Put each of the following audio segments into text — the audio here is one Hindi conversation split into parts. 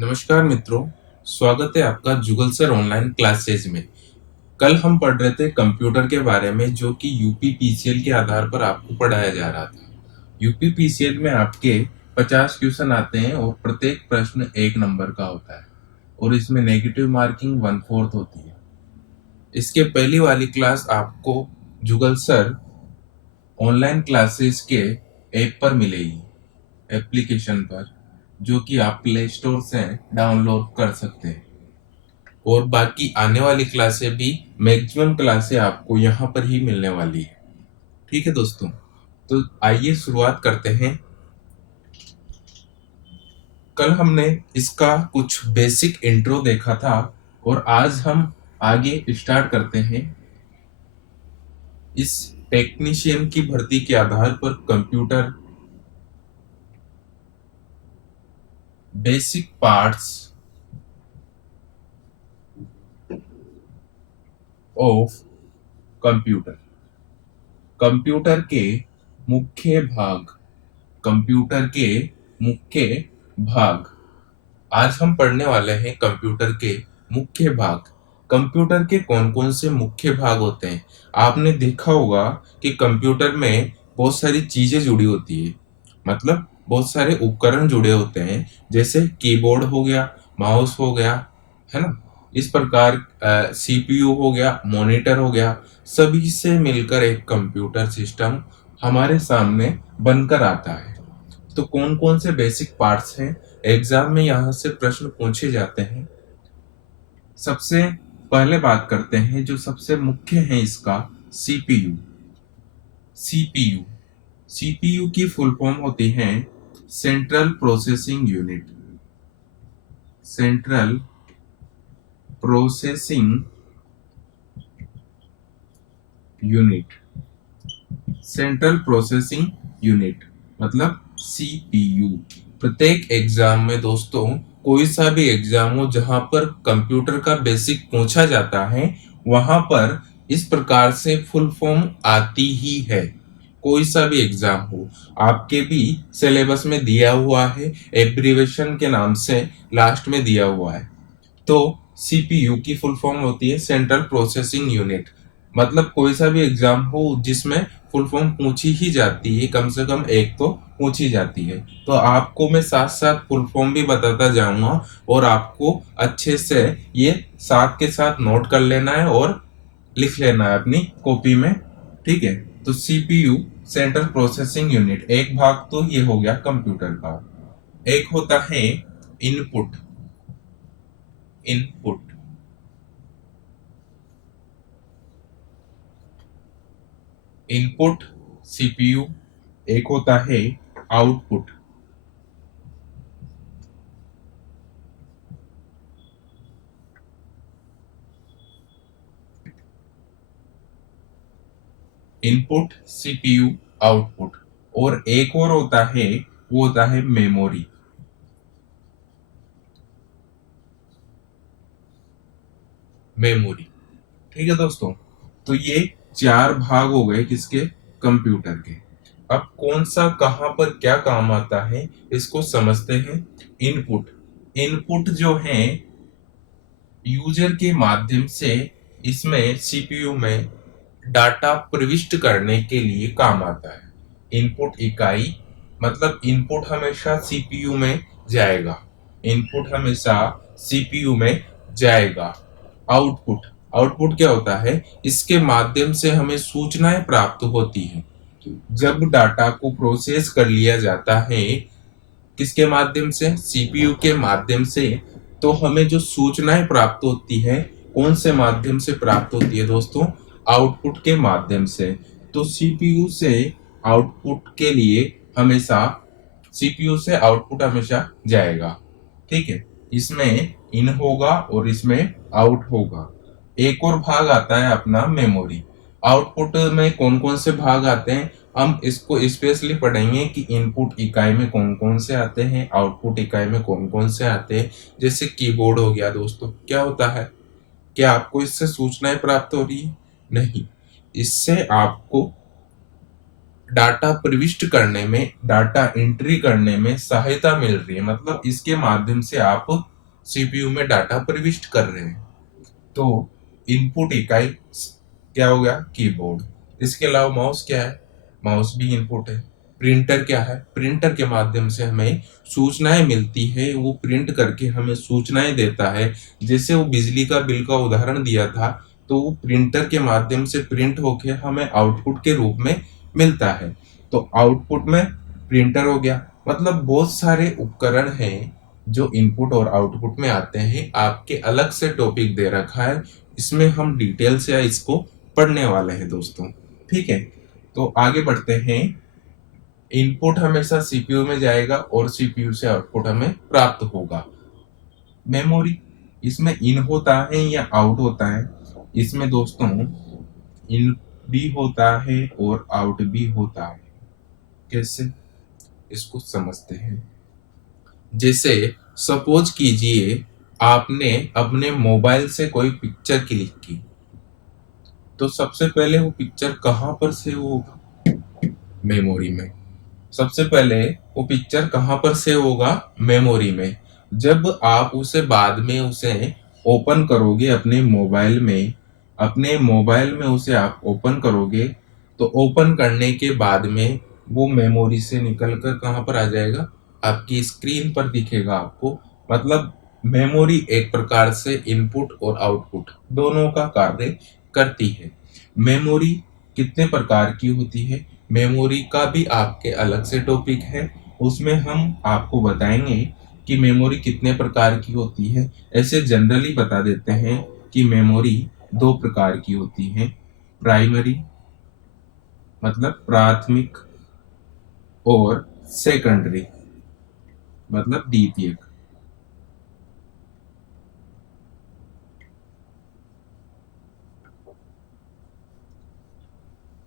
नमस्कार मित्रों, स्वागत है आपका जुगल सर ऑनलाइन क्लासेज में। कल हम पढ़ रहे थे कंप्यूटर के बारे में, जो कि यूपीपीसीएल के आधार पर आपको पढ़ाया जा रहा था। यूपीपीसीएल में आपके 50 क्वेश्चन आते हैं और प्रत्येक प्रश्न 1 नंबर का होता है और इसमें नेगेटिव मार्किंग 1/4 होती है। इसके पहली वाली क्लास आपको जुगल सर ऑनलाइन क्लासेस के ऐप पर मिलेगी, एप्लीकेशन पर, जो कि आप प्ले स्टोर से डाउनलोड कर सकते हैं। और बाकी आने वाली क्लासें भी, मैक्सिमम क्लासें आपको यहाँ पर ही मिलने वाली है। ठीक है दोस्तों, तो आइए शुरुआत करते हैं। कल हमने इसका कुछ बेसिक इंट्रो देखा था और आज हम आगे स्टार्ट करते हैं। इस टेक्नीशियन की भर्ती के आधार पर computer basic parts of computer, computer के मुख्य भाग, कंप्यूटर के मुख्य भाग। आज हम पढ़ने वाले हैं कंप्यूटर के मुख्य भाग। कंप्यूटर के कौन कौन से मुख्य भाग होते हैं? आपने देखा होगा कि कंप्यूटर में बहुत सारी चीजें जुड़ी होती है, मतलब बहुत सारे उपकरण जुड़े होते हैं, जैसे कीबोर्ड हो गया, माउस हो गया, है ना। इस प्रकार सीपीयू हो गया, मॉनिटर हो गया, सभी से मिलकर एक कंप्यूटर सिस्टम हमारे सामने बनकर आता है। तो कौन कौन से बेसिक पार्ट्स हैं, एग्जाम में यहाँ से प्रश्न पूछे जाते हैं। सबसे पहले बात करते हैं जो सबसे मुख्य है इसका, सीपीयू। सीपीयू सीपीयू की फुल फॉर्म होती है central processing unit. Central processing unit, central processing unit मतलब सीपीयू। प्रत्येक एग्जाम में दोस्तों, कोई सा भी एग्जाम हो जहां पर कंप्यूटर का बेसिक पूछा जाता है, वहां पर इस प्रकार से फुल फॉर्म आती ही है। कोई सा भी एग्जाम हो, आपके भी सिलेबस में दिया हुआ है, एब्रीवेशन के नाम से लास्ट में दिया हुआ है। तो सीपीयू की फुल फॉर्म होती है सेंट्रल प्रोसेसिंग यूनिट। मतलब कोई सा भी एग्जाम हो जिसमें फुल फॉर्म पूछी ही जाती है, कम से कम एक तो पूछी जाती है। तो आपको मैं साथ साथ फुल फॉर्म भी बताता जाऊंगा और आपको अच्छे से ये साथ के साथ नोट कर लेना है और लिख लेना है अपनी कॉपी में। ठीक है, तो सीपीयू सेंट्रल प्रोसेसिंग यूनिट, एक भाग तो ये हो गया कंप्यूटर का। एक होता है इनपुट। Input input CPU. एक होता है आउटपुट। Input CPU output. और एक और होता है, वो होता है मेमोरी। मेमोरी। ठीक है दोस्तों, तो ये 4 भाग हो गए किसके, कंप्यूटर के। अब कौन सा कहां पर क्या काम आता है इसको समझते हैं। इनपुट। इनपुट जो है यूजर के माध्यम से इसमें सीपीयू में डाटा प्रविष्ट करने के लिए काम आता है। इनपुट इकाई मतलब इनपुट हमेशा सीपीयू में जाएगा। इनपुट हमेशा सीपीयू में जाएगा। आउटपुट। आउटपुट क्या होता है, इसके माध्यम से हमें सूचनाएं प्राप्त होती हैं। जब डाटा को प्रोसेस कर लिया जाता है किसके माध्यम से, सीपीयू के माध्यम से, तो हमें जो सूचनाएं प्राप्त होती है कौन से माध्यम से प्राप्त होती है दोस्तों, आउटपुट के माध्यम से। तो सीपीयू से आउटपुट के लिए हमेशा, सीपीयू से आउटपुट हमेशा जाएगा। ठीक है, इसमें इन होगा और इसमें आउट होगा। एक और भाग आता है अपना मेमोरी। आउटपुट में कौन कौन से भाग आते हैं हम इसको स्पेशली पढ़ेंगे कि इनपुट इकाई में कौन कौन से आते हैं, आउटपुट इकाई में कौन कौन से आते हैं। जैसे कीबोर्ड हो गया दोस्तों, क्या होता है, क्या आपको इससे सूचनाएं प्राप्त हो रही है? नहीं, इससे आपको डाटा प्रविष्ट करने में, डाटा एंट्री करने में सहायता मिल रही है, मतलब इसके माध्यम से आप सीपीयू में डाटा प्रविष्ट कर रहे हैं। तो इनपुट इकाई क्या हो गया, कीबोर्ड। इसके अलावा माउस क्या है, माउस भी इनपुट है। प्रिंटर क्या है, प्रिंटर के माध्यम से हमें सूचनाएं मिलती है, वो प्रिंट करके हमें सूचनाएं देता है। जैसे वो बिजली का बिल का उदाहरण दिया था, तो वो प्रिंटर के माध्यम से प्रिंट होके हमें आउटपुट के रूप में मिलता है। तो आउटपुट में प्रिंटर हो गया। मतलब बहुत सारे उपकरण हैं जो इनपुट और आउटपुट में आते हैं। आपके अलग से टॉपिक दे रखा है, इसमें हम डिटेल से इसको पढ़ने वाले हैं दोस्तों। ठीक है, तो आगे बढ़ते हैं। इनपुट हमेशा सीपीयू में जाएगा और सीपीयू से आउटपुट हमें प्राप्त होगा। मेमोरी, इसमें इन होता है या आउट होता है? इसमें दोस्तों इन भी होता है और आउट भी होता है। कैसे, इसको समझते हैं। जैसे सपोज कीजिए आपने अपने मोबाइल से कोई पिक्चर क्लिक की, तो सबसे पहले वो पिक्चर कहाँ पर सेव होगा, मेमोरी में। सबसे पहले वो पिक्चर कहाँ पर सेव होगा, मेमोरी में। जब आप उसे बाद में उसे ओपन करोगे अपने मोबाइल में, अपने मोबाइल में उसे आप ओपन करोगे, तो ओपन करने के बाद में वो मेमोरी से निकल कर कहाँ पर आ जाएगा, आपकी स्क्रीन पर दिखेगा आपको। मतलब मेमोरी एक प्रकार से इनपुट और आउटपुट दोनों का कार्य करती है। मेमोरी कितने प्रकार की होती है, मेमोरी का भी आपके अलग से टॉपिक है, उसमें हम आपको बताएंगे कि मेमोरी कितने प्रकार की होती है। ऐसे जनरली बता देते हैं कि मेमोरी दो प्रकार की होती है। प्राइमरी मतलब प्राथमिक, और सेकेंडरी मतलब द्वितीयक।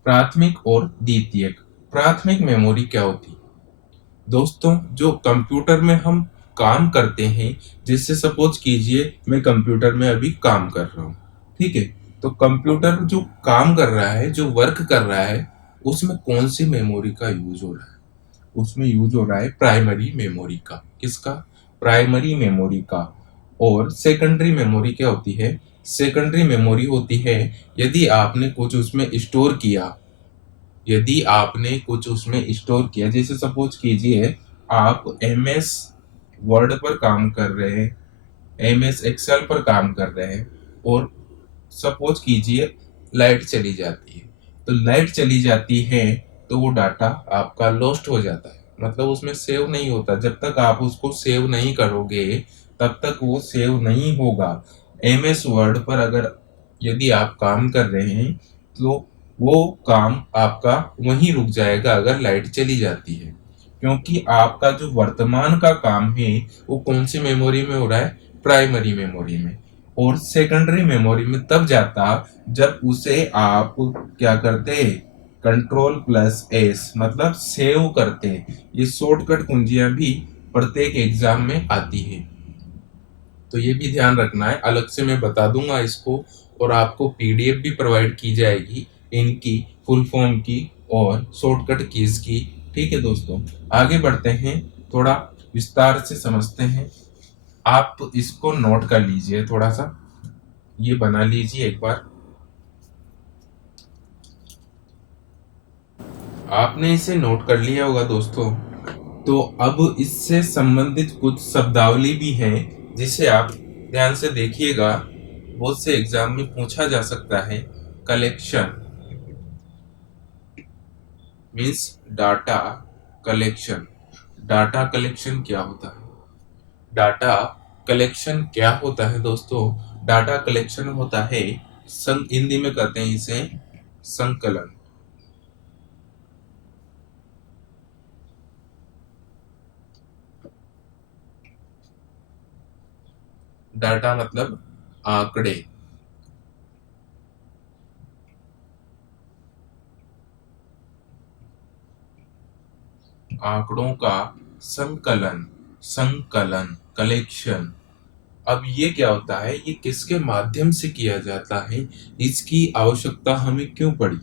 प्राथमिक और द्वितीयक। प्राथमिक मेमोरी क्या होती है दोस्तों, जो कंप्यूटर में हम काम करते हैं। जैसे सपोज कीजिए मैं कंप्यूटर में अभी काम कर रहा हूँ, ठीक है। तो कंप्यूटर जो काम कर रहा है, जो वर्क कर रहा है, उसमें कौन सी मेमोरी का यूज हो रहा है, उसमें यूज हो रहा है प्राइमरी मेमोरी का। किसका, प्राइमरी मेमोरी का। और सेकेंडरी मेमोरी क्या होती है, सेकेंडरी मेमोरी होती है यदि आपने कुछ उसमें स्टोर किया, यदि आपने कुछ उसमें स्टोर किया। जैसे सपोज कीजिए आप एम एस वर्ड पर काम कर रहे हैं, एम एस एक्सेल पर काम कर रहे हैं, और सपोज कीजिए लाइट चली जाती है। तो लाइट चली जाती है तो वो डाटा आपका लॉस्ट हो जाता है, मतलब उसमें सेव नहीं होता। जब तक आप उसको सेव नहीं करोगे तब तक वो सेव नहीं होगा। एम एस वर्ड पर अगर यदि आप काम कर रहे हैं तो वो काम आपका वहीं रुक जाएगा अगर लाइट चली जाती है, क्योंकि आपका जो वर्तमान का काम है वो कौन सी मेमोरी में हो रहा है, प्राइमरी मेमोरी में। और सेकेंडरी मेमोरी में तब जाता जब उसे आप क्या करते, कंट्रोल प्लस एस मतलब सेव करते। ये शॉर्टकट कुंजियां भी प्रत्येक एग्जाम में आती है, तो ये भी ध्यान रखना है। अलग से मैं बता दूंगा इसको, और आपको पीडीएफ भी प्रोवाइड की जाएगी इनकी फुल फॉर्म की और शॉर्टकट कीज की। ठीक है दोस्तों, आगे बढ़ते हैं, थोड़ा विस्तार से समझते हैं। आप इसको नोट कर लीजिए, थोड़ा सा ये बना लीजिए एक बार। आपने इसे नोट कर लिया होगा दोस्तों। तो अब इससे संबंधित कुछ शब्दावली भी है जिसे आप ध्यान से देखिएगा, बहुत से एग्जाम में पूछा जा सकता है। Collection means data collection. Data collection क्या होता है, डाटा कलेक्शन क्या होता है दोस्तों, डाटा कलेक्शन होता है हिंदी में कहते हैं इसे संकलन। डाटा मतलब आंकड़े, आंकड़ों का संकलन, संकलन कलेक्शन। अब ये क्या होता है, ये किसके माध्यम से किया जाता है, इसकी आवश्यकता हमें क्यों पड़ी।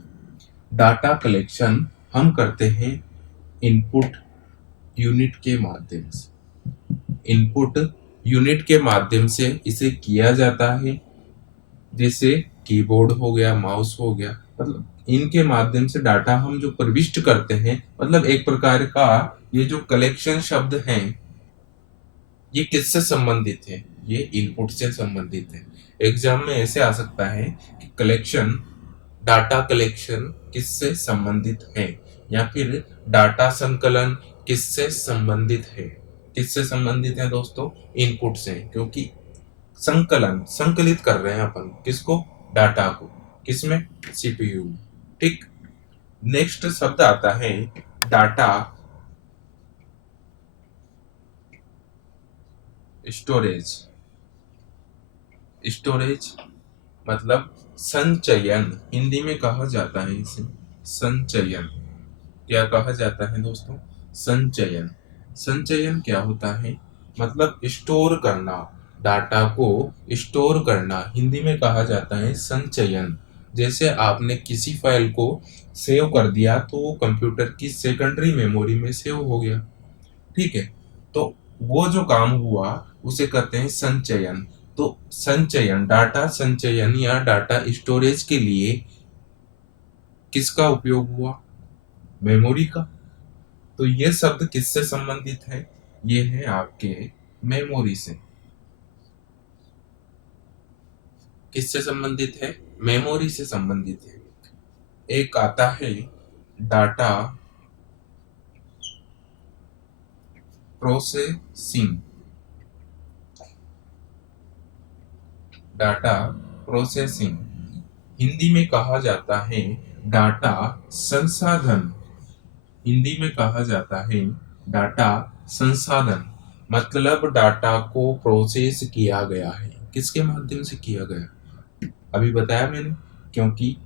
डाटा कलेक्शन हम करते हैं इनपुट यूनिट के माध्यम से। इनपुट यूनिट के माध्यम से इसे किया जाता है, जैसे कीबोर्ड हो गया, माउस हो गया, मतलब इनके माध्यम से डाटा हम जो प्रविष्ट करते हैं, मतलब एक प्रकार का ये जो कलेक्शन शब्द हैं ये किससे संबंधित है? ये इनपुट से संबंधित है। एग्जाम में ऐसे आ सकता है कि कलेक्शन, डाटा कलेक्शन किससे संबंधित है, या फिर डाटा संकलन किससे संबंधित है? किससे संबंधित है दोस्तों? इनपुट से, क्योंकि संकलन, संकलित कर रहे हैं अपन किसको? डाटा को। किसमें? सीपीयू। ठीक। नेक्स्ट शब्द आता है डाटा स्टोरेज। स्टोरेज मतलब संचयन, हिंदी में कहा जाता है इसे संचयन। क्या कहा जाता है दोस्तों? संचयन। संचयन क्या होता है? मतलब स्टोर करना, डाटा को स्टोर करना, हिंदी में कहा जाता है संचयन। जैसे आपने किसी फाइल को सेव कर दिया तो वो कंप्यूटर की सेकेंडरी मेमोरी में सेव हो गया। ठीक है, तो वो जो काम हुआ उसे कहते हैं संचयन। तो संचयन, डाटा संचयन या डाटा स्टोरेज के लिए किसका उपयोग हुआ? मेमोरी का। तो ये शब्द किससे संबंधित है? ये है आपके मेमोरी से। किससे संबंधित है? मेमोरी से संबंधित है। एक आता है data processing. Data processing Hindi में कहा जाता है डाटा संसाधन। हिंदी में कहा जाता है डाटा संसाधन, मतलब डाटा को प्रोसेस किया गया है। किसके माध्यम से किया गया? अभी बताया मैंने, क्योंकि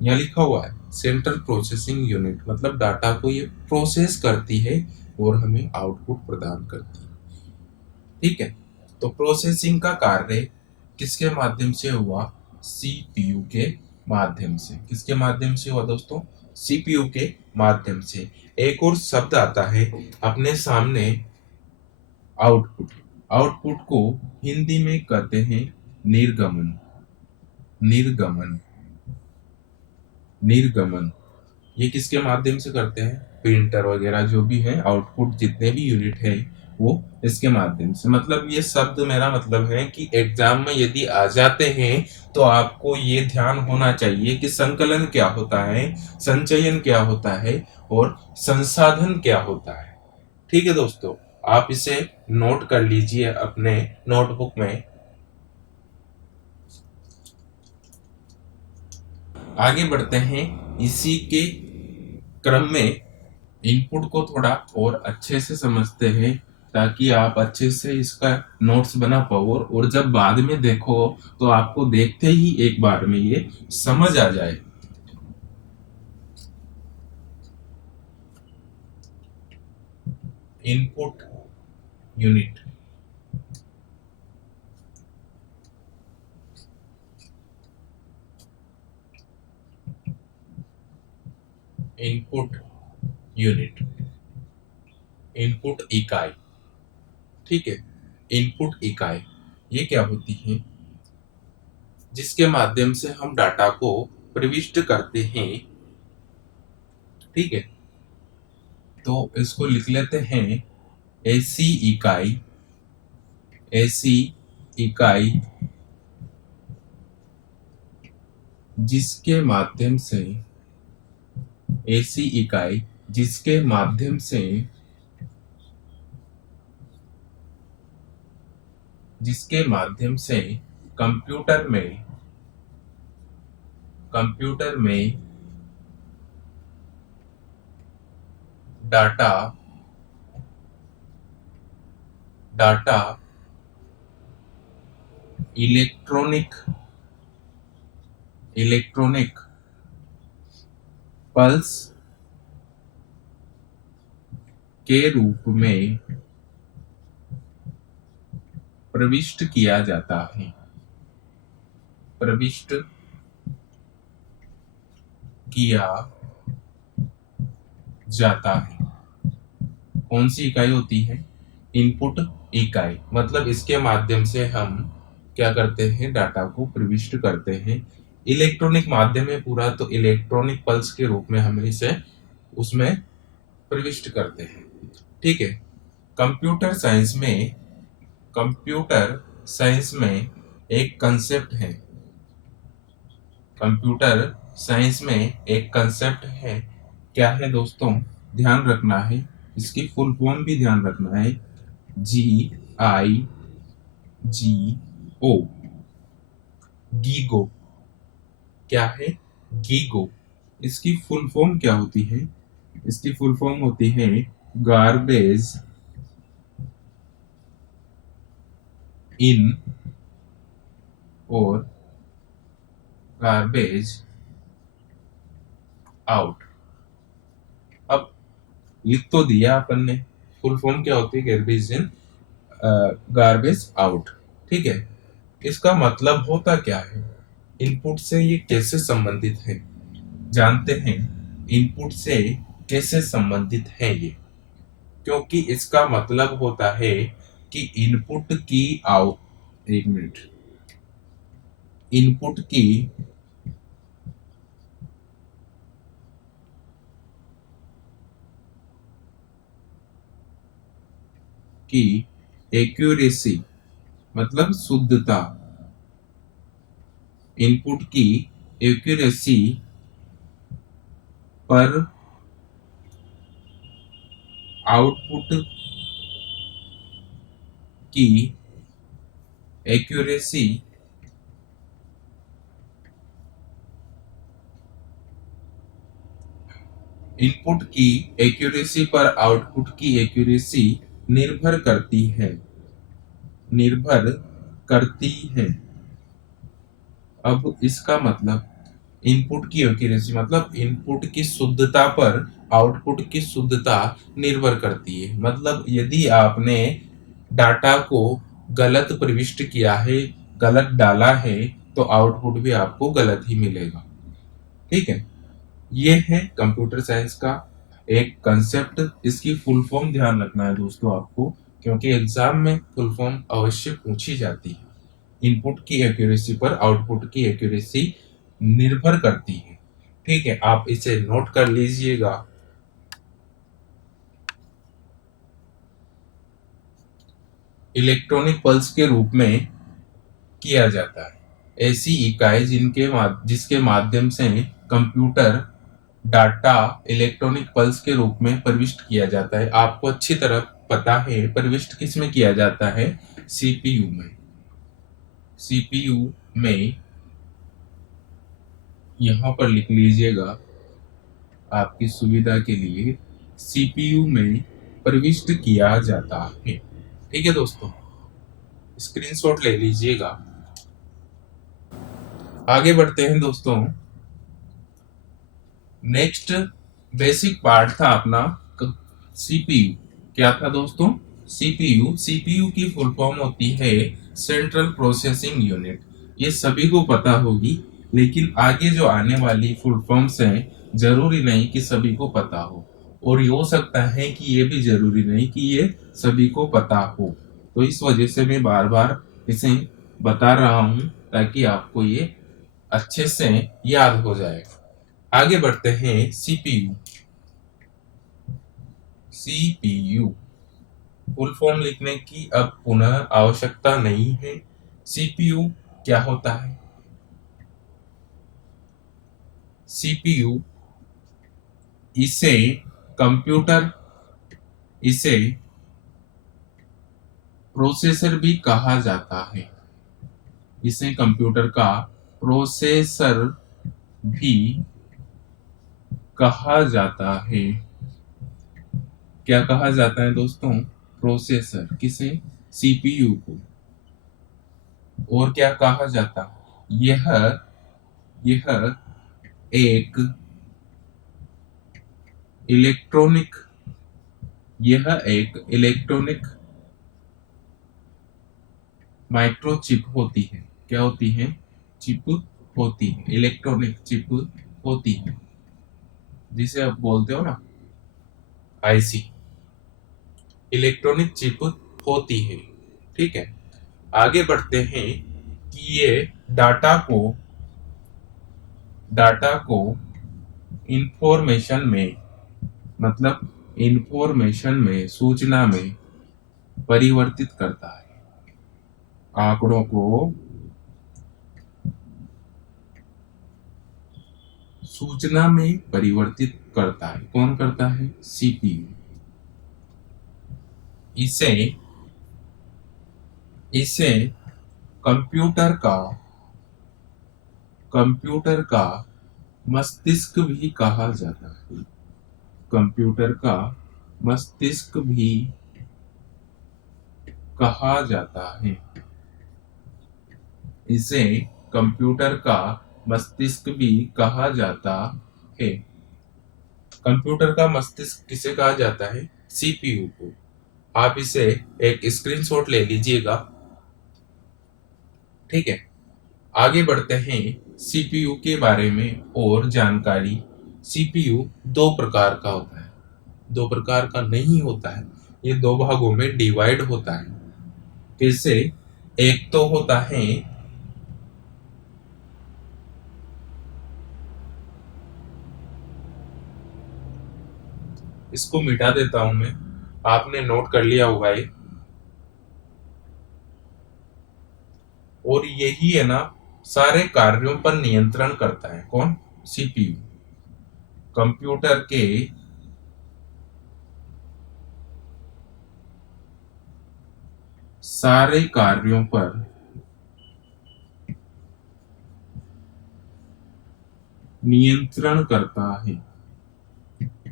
यहाँ लिखा हुआ है सेंट्रल प्रोसेसिंग यूनिट, मतलब डाटा को ये प्रोसेस करती है और हमें आउटपुट प्रदान करती है। ठीक है, तो प्रोसेसिंग का कार्य किसके माध्यम से हुआ? सीपीयू के माध्यम से। किसके माध्यम से हुआ दोस्तों? सीपीयू के माध्यम से। एक और शब्द आता है अपने सामने आउटपुट। आउटपुट को हिंदी में कहते हैं निर्गमन। निर्गमन। निर्गमन ये किसके माध्यम से करते हैं? प्रिंटर वगैरह जो भी है, आउटपुट जितने भी यूनिट है वो इसके माध्यम से। मतलब ये शब्द, मेरा मतलब है कि एग्जाम में यदि आ जाते हैं तो आपको ये ध्यान होना चाहिए कि संकलन क्या होता है, संचयन क्या होता है और संसाधन क्या होता है। ठीक है दोस्तों, आप इसे नोट कर लीजिए अपने नोटबुक में। आगे बढ़ते हैं इसी के क्रम में, इनपुट को थोड़ा और अच्छे से समझते हैं ताकि आप अच्छे से इसका नोट्स बना पाओ, और जब बाद में देखो तो आपको देखते ही एक बार में ये समझ आ जाए। Input unit. Input unit, input इकाई। ठीक है, इनपुट इकाई ये क्या होती है? जिसके माध्यम से हम डाटा को प्रविष्ट करते हैं। ठीक है, तो इसको लिख लेते हैं ऐसी इकाई। ऐसी इकाई जिसके माध्यम से, ऐसी इकाई जिसके माध्यम से, जिसके माध्यम से कंप्यूटर में, कंप्यूटर में data, data electronic, electronic pulse के रूप में प्रविष्ट किया जाता है। प्रविष्ट किया जाता है। कौन सी इकाई होती है? इनपुट इकाई। मतलब इसके माध्यम से हम क्या करते हैं? डाटा को प्रविष्ट करते हैं। इलेक्ट्रॉनिक माध्यम है पूरा, तो इलेक्ट्रॉनिक पल्स के रूप में हम इसे उसमें प्रविष्ट करते हैं। ठीक है। कंप्यूटर साइंस में कंप्यूटर साइंस में एक कंसेप्ट है। कंप्यूटर साइंस में एक कंसेप्ट है। क्या है दोस्तों? ध्यान रखना है, इसकी फुल फॉर्म भी ध्यान रखना है। GIGO, GIGO. क्या है? गीगो। इसकी फुल फॉर्म क्या होती है? इसकी फुल फॉर्म होती है गार्बेज इन और गार्बेज आउट। अब लिख तो दिया अपन ने, फुल फॉर्म क्या होती है? गार्बेज इन, गार्बेज आउट। ठीक है। इसका मतलब होता क्या है? इनपुट से ये कैसे संबंधित है, जानते हैं? इनपुट से कैसे संबंधित है ये? क्योंकि इसका मतलब होता है कि इनपुट की आउट, एक मिनट, इनपुट की एक्यूरेसी, मतलब शुद्धता, इनपुट की एक्यूरेसी पर आउटपुट की एक्यूरेसी इनपुट की एक्यूरेसी पर आउटपुट की एक्यूरेसी निर्भर करती है, निर्भर करती है। अब इसका मतलब इनपुट की एक्यूरेसी मतलब इनपुट की शुद्धता पर आउटपुट की शुद्धता निर्भर करती है। मतलब यदि आपने डाटा को गलत प्रविष्ट किया है, गलत डाला है, तो आउटपुट भी आपको गलत ही मिलेगा। ठीक है। ये है कंप्यूटर साइंस का एक कंसेप्ट। इसकी फुल फॉर्म ध्यान रखना है दोस्तों आपको, क्योंकि एग्जाम में फुल फॉर्म अवश्य पूछी जाती है। इनपुट की एक्यूरेसी पर आउटपुट की एक्यूरेसी निर्भर करती है। ठीक है, आप इसे नोट कर लीजिएगा। इलेक्ट्रॉनिक पल्स के रूप में किया जाता है ऐसी इकाई जिसके माध्यम से कंप्यूटर डाटा इलेक्ट्रॉनिक पल्स के रूप में प्रविष्ट किया जाता है। आपको अच्छी तरह पता है प्रविष्ट किस में किया जाता है? सीपीयू में। सीपीयू में यहां पर लिख लीजिएगा आपकी सुविधा के लिए, सीपीयू में प्रविष्ट किया जाता है। ठीक है दोस्तों, स्क्रीनशॉट ले लीजिएगा। आगे बढ़ते हैं दोस्तों। नेक्स्ट बेसिक पार्ट था अपना सीपीयू। क्या था दोस्तों? सीपीयू। सीपीयू की फुल फॉर्म होती है सेंट्रल प्रोसेसिंग यूनिट। ये सभी को पता होगी, लेकिन आगे जो आने वाली फुल फॉर्म्स हैं जरूरी नहीं कि सभी को पता हो, और ये हो सकता है कि ये भी जरूरी नहीं कि ये सभी को पता हो। तो इस वजह से मैं बार बार इसे बता रहा हूं ताकि आपको ये अच्छे से याद हो जाए। आगे बढ़ते हैं। सीपीयू। सीपीयू फुल फॉर्म लिखने की अब पुनः आवश्यकता नहीं है। सीपीयू क्या होता है? सीपीयू इसे कंप्यूटर इसे प्रोसेसर भी कहा जाता है। इसे कंप्यूटर का प्रोसेसर भी कहा जाता है। क्या कहा जाता है दोस्तों? प्रोसेसर। किसे? सीपीयू को। और क्या कहा जाता? यह यह एक इलेक्ट्रॉनिक यह एक इलेक्ट्रॉनिक माइक्रोचिप होती है। क्या होती है? चिप होती है, इलेक्ट्रॉनिक चिप होती है, जिसे आप बोलते हो ना आईसी, इलेक्ट्रॉनिक चिप होती है। ठीक है, आगे बढ़ते हैं कि ये डाटा को इंफॉर्मेशन में, मतलब इंफॉर्मेशन में, सूचना में परिवर्तित करता है। आंकड़ों को सूचना में परिवर्तित करता है। कौन करता है? सीपीयू। इसे इसे कंप्यूटर का कंप्यूटर का मस्तिष्क भी कहा जाता है। कंप्यूटर का मस्तिष्क भी कहा जाता है। इसे कंप्यूटर का मस्तिष्क भी कहा जाता है। कंप्यूटर का मस्तिष्क किसे कहा जाता है? सीपीयू को। आप इसे एक स्क्रीनशॉट ले लीजिएगा। ठीक है, आगे बढ़ते हैं सीपीयू के बारे में और जानकारी। सीपीयू दो प्रकार का होता है, दो प्रकार का नहीं होता है, ये दो भागों में डिवाइड होता है। कैसे? एक तो होता है इसको मिटा देता हूं मैं, आपने नोट कर लिया होगा ये। और यही है ना, सारे कार्यों पर नियंत्रण करता है। कौन? सीपीयू। कंप्यूटर के सारे कार्यों पर नियंत्रण करता है।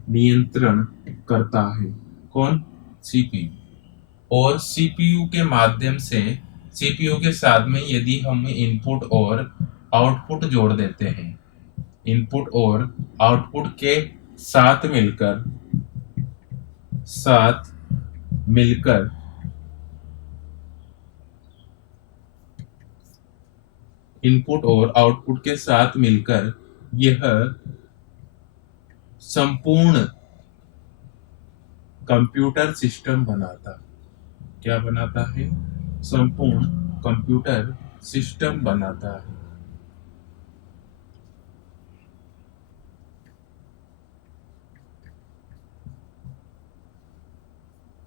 नियंत्रण करता है कौन? सीपीयू। और सीपीयू के माध्यम से, सीपीयू के साथ में यदि हम इनपुट और आउटपुट जोड़ देते हैं, इनपुट और आउटपुट के साथ मिलकर इनपुट और आउटपुट के साथ मिलकर यह संपूर्ण कंप्यूटर सिस्टम बनाता। क्या बनाता है? संपूर्ण कंप्यूटर सिस्टम बनाता है।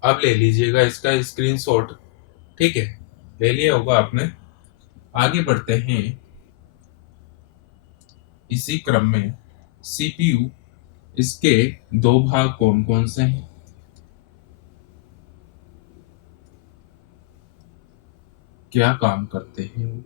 अब ले लीजिएगा इसका स्क्रीनशॉट। ठीक है, ले लिया होगा आपने। आगे बढ़ते हैं इसी क्रम में। सीपीयू, इसके दो भाग कौन कौन से हैं? क्या काम करते हैं वो?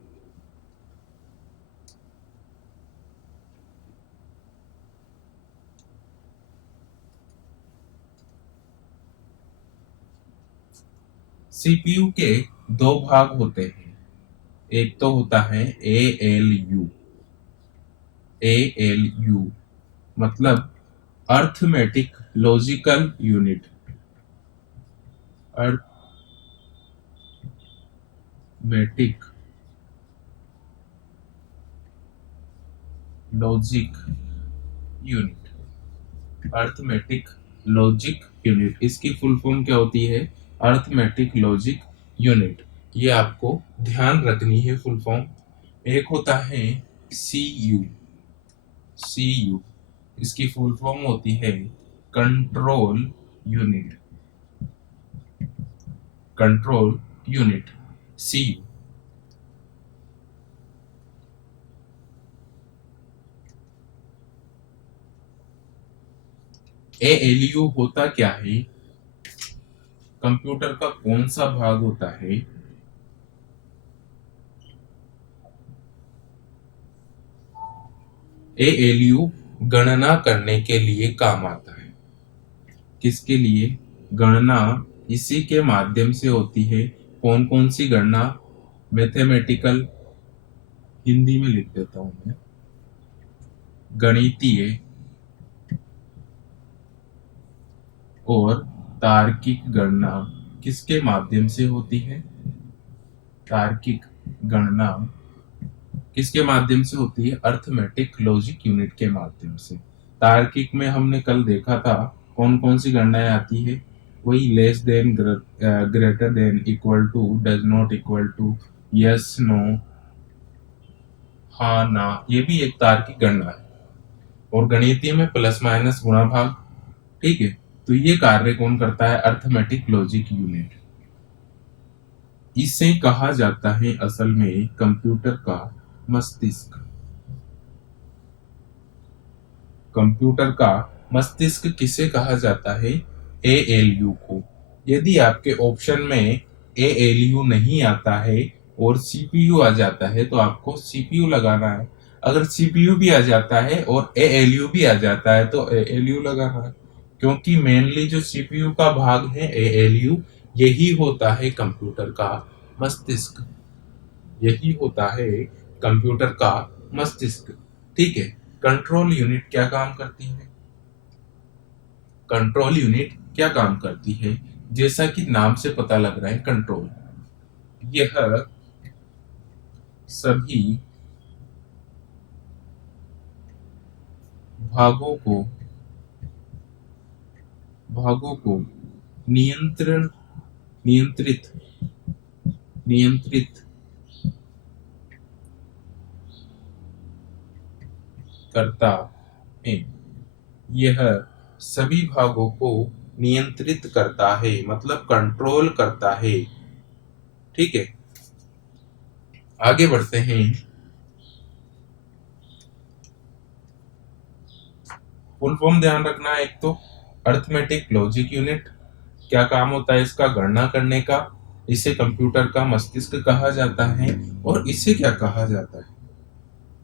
सीपीयू के दो भाग होते हैं। एक तो होता है एएलयू। एएलयू मतलब arithmetic logical unit. Arithmetic logic unit. Arithmetic logic unit, इसकी फुल फॉर्म क्या होती है? Arithmetic logic unit. ये आपको ध्यान रखनी है फुल फॉर्म। एक होता है सीयू। सीयू, इसकी फुल फॉर्म होती है control unit. Control unit, CU. ALU होता क्या है? कंप्यूटर का कौन सा भाग होता है? एएलयू गणना करने के लिए काम आता है। किसके लिए? गणना इसी के माध्यम से होती है। कौन कौन सी गणना? मैथमेटिकल, हिंदी में लिख देता हूं मैं, गणितीय और तार्किक गणना किसके माध्यम से होती है? तार्किक गणना किसके माध्यम से होती है? अर्थमेटिक लॉजिक यूनिट के माध्यम से। तार्किक में हमने कल देखा था कौन कौन सी गणनाएं आती है? वही less than, greater than, equal to, does not equal to, yes no, हाँ ना, ये भी एक तार्किक गणना है। और गणितीय में प्लस माइनस गुणा भाग। ठीक है, तो ये कार्य कौन करता है? Arithmetic logic unit. इसे कहा जाता है असल में कंप्यूटर का मस्तिष्क। कंप्यूटर का मस्तिष्क किसे कहा जाता है? एएलयू को। यदि आपके ऑप्शन में एएलयू नहीं आता है और सीपीयू आ जाता है तो आपको सीपीयू लगाना है। अगर सीपीयू भी आ जाता है और एएलयू भी आ जाता है तो एएलयू लगाना है, क्योंकि मेनली जो सीपीयू का भाग है एएलयू, यही होता है कंप्यूटर का मस्तिष्क। यही होता है कंप्यूटर का मस्तिष्क। ठीक है, कंट्रोल यूनिट क्या काम करती है? कंट्रोल यूनिट क्या काम करती है? जैसा कि नाम से पता लग रहा है, कंट्रोल, यह सभी भागों को भागों को नियंत्रण नियंत्रित नियंत्रित करता है। यह सभी भागों को नियंत्रित करता है, मतलब कंट्रोल करता है। ठीक है, आगे बढ़ते हैं। फुल फॉर्म ध्यान रखना है। एक तो अर्थमेटिक लॉजिक यूनिट, क्या काम होता है इसका? गणना करने का। इसे कंप्यूटर का मस्तिष्क कहा जाता है। और इसे क्या कहा जाता है?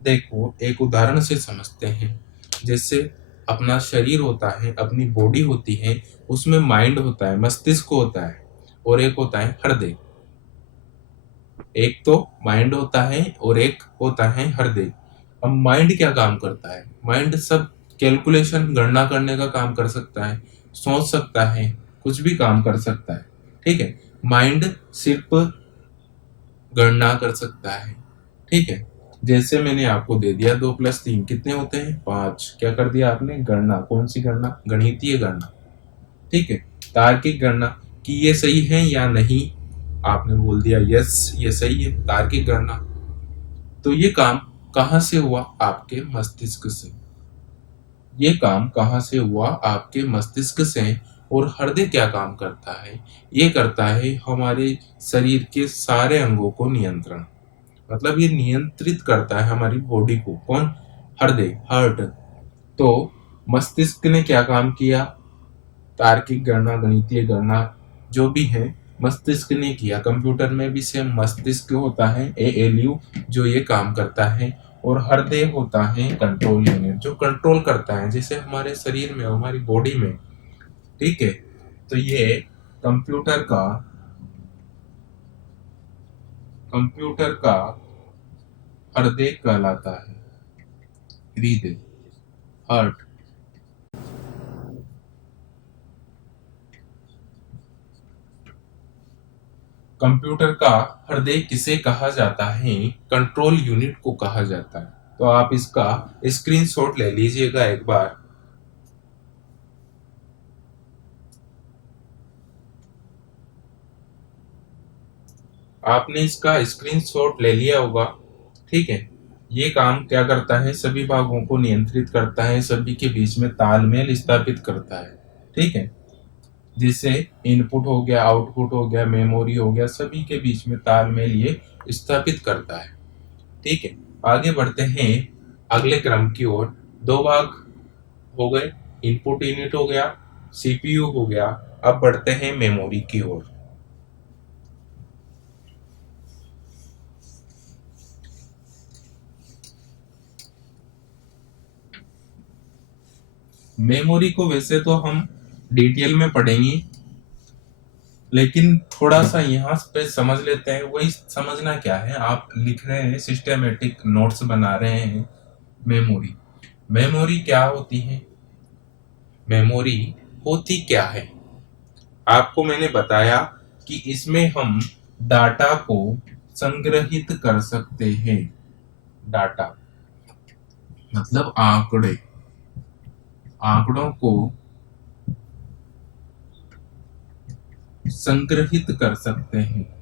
देखो, एक उदाहरण से समझते हैं। जैसे अपना शरीर होता है, अपनी बॉडी होती है, उसमें माइंड होता है, मस्तिष्क होता है, और एक होता है हृदय। एक तो माइंड होता है और एक होता है हृदय। अब माइंड क्या काम करता है? माइंड सब कैलकुलेशन, गणना करने का काम कर सकता है, सोच सकता है, कुछ भी काम कर सकता है। ठीक है, माइंड सिर्फ गणना कर सकता है। ठीक है, जैसे मैंने आपको दे दिया 2+3 कितने होते हैं? 5। क्या कर दिया आपने? गणना। कौन सी गणना? गणितीय गणना। ठीक है, तार्किक गणना कि ये सही है या नहीं, आपने बोल दिया यस ये सही है, तार्किक गणना। तो ये काम कहाँ से हुआ? आपके मस्तिष्क से। ये काम कहाँ से हुआ? आपके मस्तिष्क से। और हृदय क्या काम करता है? ये करता है हमारे शरीर के सारे अंगों को नियंत्रण, मतलब ये नियंत्रित करता है हमारी बॉडी को। कौन? हृदय, हार्ट। तो मस्तिष्क ने क्या काम किया? तार्किक गणना, गणितीय गणना जो भी है, मस्तिष्क ने किया। कंप्यूटर में भी सेम मस्तिष्क होता है एएलयू, जो ये काम करता है। और हृदय होता है कंट्रोल यूनिट, जो कंट्रोल करता है, जैसे हमारे शरीर में, हमारी बॉडी में। ठीक है, तो ये कंप्यूटर का कंप्यूटर का हृदय कहलाता है। हृदय, हार्ट। कंप्यूटर का हृदय किसे कहा जाता है? कंट्रोल यूनिट को कहा जाता है। तो आप इसका स्क्रीनशॉट ले लीजिएगा एक बार। आपने इसका स्क्रीनशॉट ले लिया होगा। ठीक है, ये काम क्या करता है? सभी भागों को नियंत्रित करता है, सभी के बीच में तालमेल स्थापित करता है। ठीक है, जैसे इनपुट हो गया, आउटपुट हो गया, मेमोरी हो गया, सभी के बीच में तालमेल ये स्थापित करता है। ठीक है, आगे बढ़ते हैं अगले क्रम की ओर। दो भाग हो गए, इनपुट यूनिट हो गया, सीपीयू हो गया। अब बढ़ते हैं मेमोरी की ओर। मेमोरी को वैसे तो हम डिटेल में पढ़ेंगे, लेकिन थोड़ा सा यहाँ पे समझ लेते हैं। वही समझना क्या है, आप लिख रहे हैं, सिस्टमेटिक नोट्स बना रहे हैं। मेमोरी, मेमोरी क्या होती है? मेमोरी होती क्या है? आपको मैंने बताया कि इसमें हम डाटा को संग्रहित कर सकते हैं। डाटा मतलब आंकड़े, आंकड़ों को संग्रहित कर सकते हैं।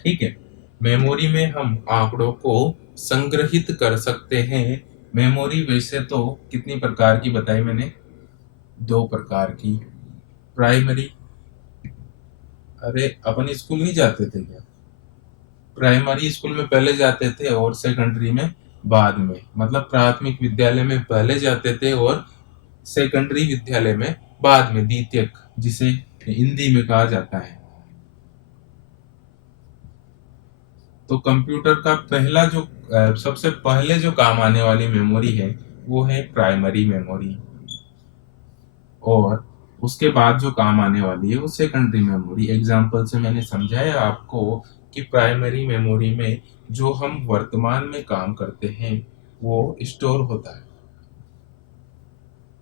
ठीक है, मेमोरी में हम आंकड़ों को संग्रहित कर सकते हैं। मेमोरी वैसे तो कितनी प्रकार की बताई मैंने, दो प्रकार की। प्राइमरी, अरे अपन स्कूल नहीं जाते थे क्या? प्राइमरी स्कूल में पहले जाते थे और सेकेंडरी में बाद में, मतलब प्राथमिक विद्यालय में पहले जाते थे और सेकेंडरी विद्यालय में बाद में, द्वितीयक जिसे हिंदी में कहा जाता है। तो कंप्यूटर का पहला जो सबसे पहले जो काम आने वाली मेमोरी है वो है प्राइमरी मेमोरी, और उसके बाद जो काम आने वाली है वो सेकेंडरी मेमोरी। एग्जाम्पल से मैंने समझाया आपको कि प्राइमरी मेमोरी में जो हम वर्तमान में काम करते हैं वो स्टोर होता है।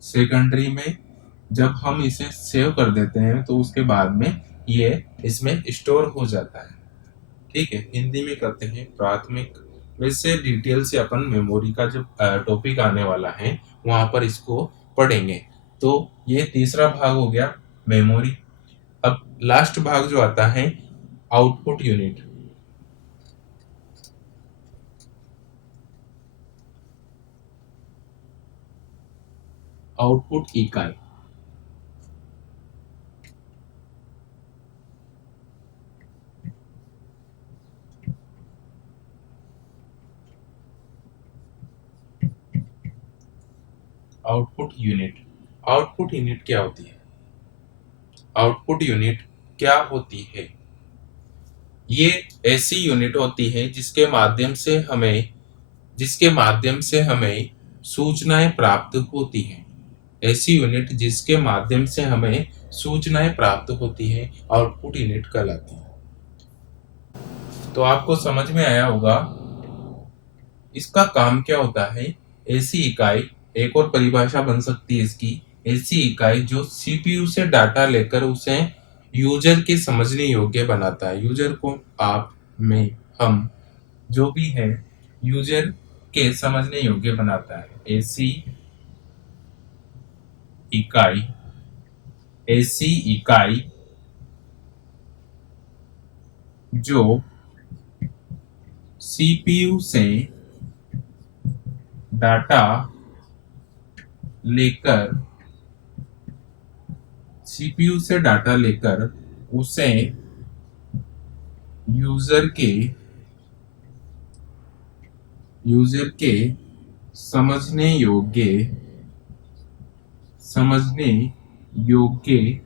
सेकेंडरी में जब हम इसे सेव कर देते हैं तो उसके बाद में ये इसमें स्टोर हो जाता है। ठीक है, हिंदी में करते हैं प्राथमिक। वैसे डिटेल से अपन मेमोरी का जब टॉपिक आने वाला है वहां पर इसको पढ़ेंगे। तो ये तीसरा भाग हो गया मेमोरी। अब लास्ट भाग जो आता है आउटपुट यूनिट। आउटपुट इकाई। आउटपुट यूनिट, आउटपुट यूनिट क्या होती है? आउटपुट यूनिट क्या होती है? ये ऐसी यूनिट होती है जिसके माध्यम से हमें सूचनाएं प्राप्त होती हैं। ऐसी यूनिट जिसके माध्यम से हमें सूचनाएं प्राप्त होती हैं आउटपुट यूनिट कहलाती है। तो आपको समझ में आया होगा इसका काम क्या होता है। ऐसी इकाई, एक और परिभाषा बन सकती है इसकी, ऐसी इकाई जो सीपीयू से डाटा लेकर उसे यूजर के समझने योग्य बनाता है। यूजर को, आप, मैं, हम, जो भी है, यूजर के समझने योग्य बनाता है। ऐसी इकाई, ऐसी इकाई जो सीपीयू से डाटा लेकर उसे यूजर के समझने योग्य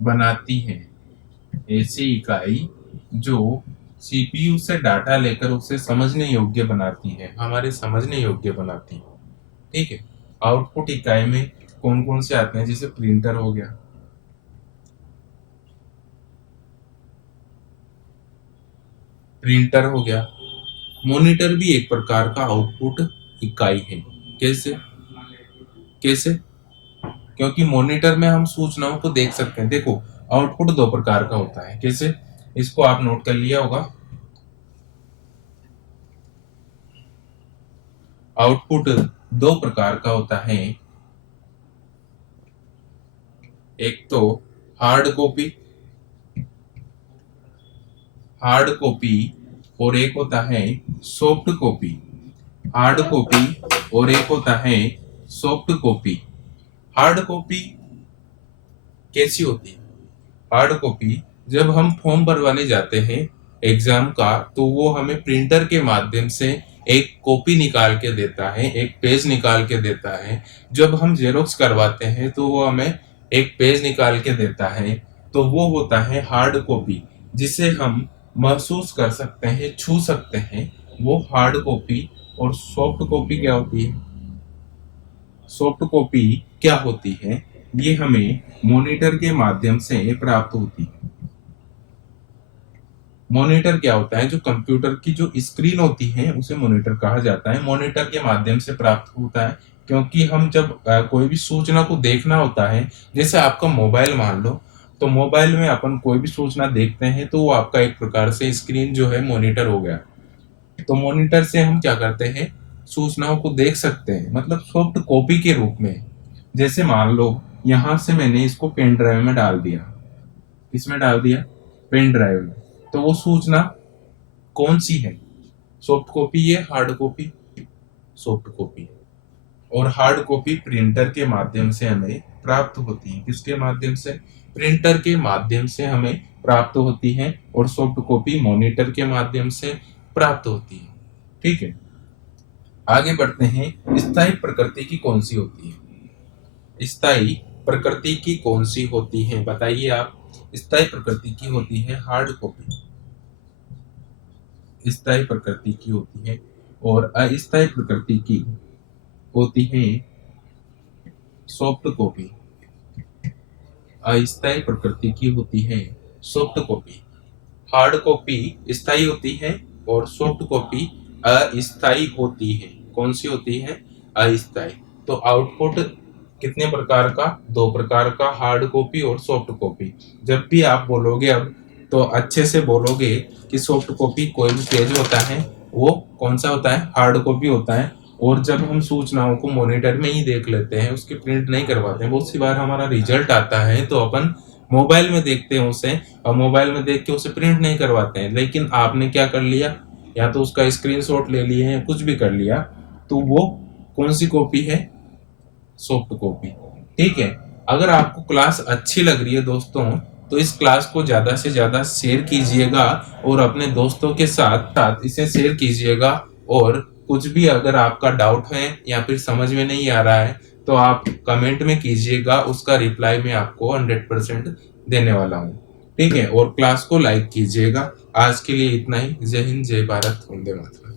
बनाती है। ऐसी इकाई जो सीपीयू से डाटा लेकर उसे समझने योग्य बनाती है, हमारे समझने योग्य बनाती है। ठीक है, आउटपुट इकाई में कौन कौन से आते हैं? जैसे प्रिंटर हो गया, मॉनिटर भी एक प्रकार का आउटपुट इकाई है। कैसे? क्योंकि मॉनिटर में हम सूचनाओं को देख सकते हैं। देखो, आउटपुट दो प्रकार का होता है। कैसे? इसको आप नोट कर लिया होगा। आउटपुट दो प्रकार का होता है, एक तो हार्ड कॉपी और एक होता है सॉफ्ट कॉपी। हार्ड कॉपी और एक होता है सॉफ्ट कॉपी। हार्ड कॉपी कैसी होती है? हार्ड कॉपी जब हम फॉर्म भरवाने जाते हैं एग्जाम का, तो वो हमें प्रिंटर के माध्यम से एक कॉपी निकाल के देता है, एक पेज निकाल के देता है। जब हम जेरोक्स करवाते हैं तो वो हमें एक पेज निकाल के देता है। तो वो होता है हार्ड कॉपी, जिसे हम महसूस कर सकते हैं, छू सकते हैं, वो हार्ड कॉपी। और सॉफ्ट कॉपी क्या होती है? सॉफ्ट कॉपी क्या होती है? ये हमें मॉनिटर के माध्यम से प्राप्त होती है। मॉनिटर क्या होता है? जो कंप्यूटर की जो स्क्रीन होती है उसे मॉनिटर कहा जाता है। मॉनिटर के माध्यम से प्राप्त होता है, क्योंकि हम जब कोई भी सूचना को देखना होता है, जैसे आपका मोबाइल मान लो, तो मोबाइल में अपन कोई भी सूचना देखते हैं तो वो आपका एक प्रकार से स्क्रीन जो है मॉनिटर हो गया। तो मॉनिटर से हम क्या करते हैं, सूचनाओं को देख सकते हैं, मतलब सॉफ्ट कॉपी के रूप में। जैसे मान लो यहां से मैंने इसको पेन ड्राइव में डाल दिया, इसमें डाल दिया पेन ड्राइव में, तो वो सूचना कौन सी है, सॉफ्ट कॉपी है हार्ड कॉपी, सॉफ्ट कॉपी। और हार्ड कॉपी प्रिंटर के माध्यम से हमें प्राप्त होती है। किसके माध्यम से, प्रिंटर के माध्यम से हमें प्राप्त होती है, और सॉफ्ट कॉपी मॉनिटर के माध्यम से प्राप्त होती है। ठीक है, आगे बढ़ते हैं। स्थायी प्रकृति की कौन सी होती है, स्थायी प्रकृति की कौन सी होती है, बताइए आप। स्थायी प्रकृति की होती है हार्ड कॉपी, स्थायी प्रकृति की होती है, और अस्थायी प्रकृति की होती है सॉफ्ट कॉपी, अस्थायी प्रकृति की होती है सॉफ्ट कॉपी। हार्ड कॉपी स्थायी होती है और सॉफ्ट कॉपी अस्थायी होती है। कौन सी होती है, अस्थायी। तो आउटपुट कितने प्रकार का, दो प्रकार का, हार्ड कॉपी और सॉफ्ट कॉपी। जब भी आप बोलोगे अब तो अच्छे से बोलोगे कि सॉफ्ट कॉपी कोई भी पेज होता है वो कौन सा होता है, हार्ड कॉपी होता है। और जब हम सूचनाओं को मॉनिटर में ही देख लेते हैं, उसकी प्रिंट नहीं करवाते हैं, बहुत सी बार हमारा रिजल्ट आता है तो अपन मोबाइल में देखते हैं उसे, और मोबाइल में देख के उसे प्रिंट नहीं करवाते हैं। लेकिन आपने क्या कर लिया, या तो उसका स्क्रीनशॉट ले लिए हैं, कुछ भी कर लिया, तो वो कौन सी कॉपी है, सॉफ्ट कॉपी। ठीक है, अगर आपको क्लास अच्छी लग रही है दोस्तों, तो इस क्लास को ज्यादा से ज्यादा शेयर कीजिएगा और अपने दोस्तों के साथ साथ इसे शेयर कीजिएगा। और कुछ भी अगर आपका डाउट है या फिर समझ में नहीं आ रहा है तो आप कमेंट में कीजिएगा, उसका रिप्लाई मैं आपको 100% देने वाला हूँ। ठीक है, और क्लास को लाइक कीजिएगा। आज के लिए इतना ही। जय हिंद, जय भारत, वंदे मातरम।